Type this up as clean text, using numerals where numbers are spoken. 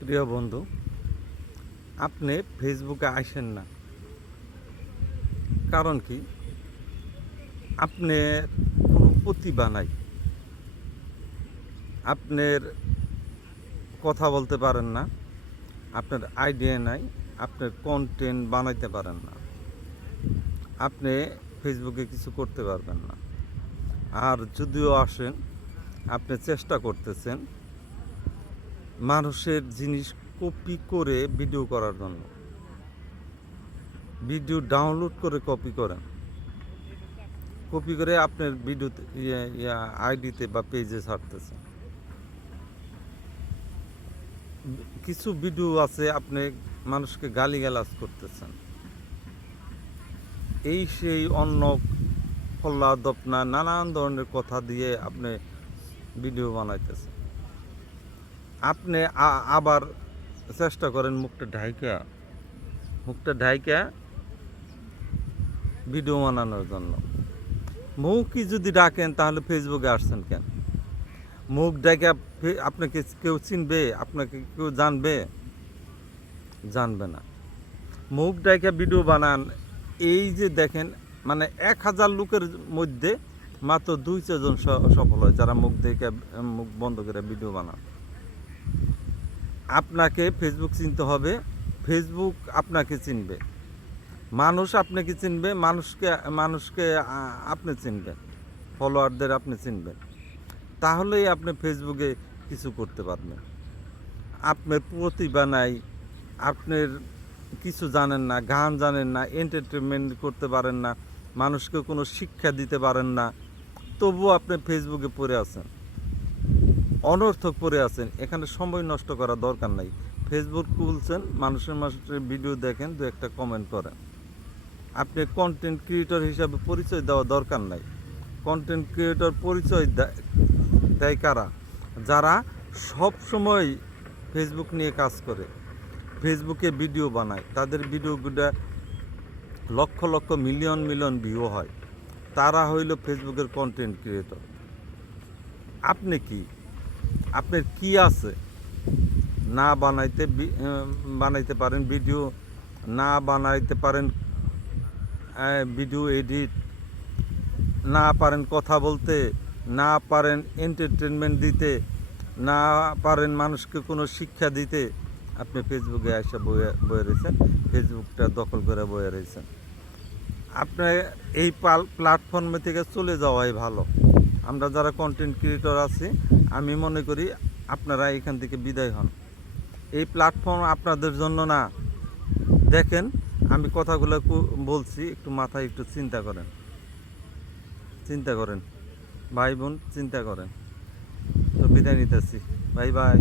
প্রিয় বন্ধু, আপনি ফেসবুকে আসেন না, কারণ কি? আপনার কোনো প্রতিভা নাই, আপনার কথা বলতে পারেন না, আপনার আইডিয়া নাই, আপনার কন্টেন্ট বানাইতে পারেন না, আপনি ফেসবুকে কিছু করতে পারবেন না। আর যদিও আসেন, আপনি চেষ্টা করতেছেন মানুষের জিনিস কপি করে ভিডিও করার জন্য, ভিডিও ডাউনলোড করে কপি করেন, কপি করে আপনার ভিডিওতে আইডিতে বা পেজে ছাড়তেছেন। কিছু ভিডিও আছে আপনি মানুষকে গালিগালাজ করতেছেন, এই সেই অন্য ফল্লা দপনা নানান ধরনের কথা দিয়ে আপনি ভিডিও বানাইতেছেন। আপনি আবার চেষ্টা করেন মুখটা ঢাইকা ভিডিও বানানোর জন্য। মুখই যদি ডাকেন তাহলে ফেসবুকে আসছেন কেন? মুখ ডাইকা আপনাকে কেউ চিনবে? আপনাকে কেউ জানবে না। মুখ ডাইকা ভিডিও বানান, এই যে দেখেন, মানে 1000 লোকের মধ্যে মাত্র 2-4 জন সফল হয় যারা মুখ বন্ধ করে ভিডিও বানান। আপনাকে ফেসবুক চিনতে হবে, ফেসবুক আপনাকে চিনবে, মানুষ আপনাকে চিনবে, মানুষকে আপনি চিনবেন, ফলোয়ারদের আপনি চিনবেন, তাহলেই আপনি ফেসবুকে কিছু করতে পারবেন। আপনার প্রতিভা নাই, আপনার কিছু জানেন না, গান জানেন না, এন্টারটেনমেন্ট করতে পারেন না, মানুষকে কোনো শিক্ষা দিতে পারেন না, তবুও আপনি ফেসবুকে পড়ে আছেন, অনর্থক পড়ে আছেন। এখানে সময় নষ্ট করার দরকার নাই। ফেসবুক খুলছেন, মানুষের ভিডিও দেখেন, দু একটা কমেন্ট করেন। আপনি কন্টেন্ট ক্রিয়েটর হিসাবে পরিচয় দেওয়া দরকার নাই। কন্টেন্ট ক্রিয়েটর পরিচয় দেয় কারা? যারা সব সময় ফেসবুক নিয়ে কাজ করে, ফেসবুকে ভিডিও বানায়, তাদের ভিডিওগুলো lakh lakh million million view হয়, তারা হইল ফেসবুকের কন্টেন্ট ক্রিয়েটর। আপনি কি? আপনার কি আছে? না বানাইতে পারেন ভিডিও, না বানাইতে পারেন ভিডিও এডিট, না পারেন কথা বলতে, না পারেন এন্টারটেনমেন্ট দিতে, না পারেন মানুষকে কোনো শিক্ষা দিতে, আপনি ফেসবুকে এসে বয়ে রয়েছেন, ফেসবুকটা দখল করে বয়ে রয়েছেন। আপনার এই প্ল্যাটফর্মে থেকে চলে যাওয়াই ভালো। আমরা যারা কন্টেন্ট ক্রিয়েটর আছি, আমি মনে করি আপনারা এখান থেকে বিদায় হন। এই প্ল্যাটফর্ম আপনাদের জন্য না। দেখেন, আমি কথাগুলো বলছি, একটু মাথায় একটু চিন্তা করেন ভাই বোন, চিন্তা করেন। তো বিদায় নিতেছি, বাই বাই।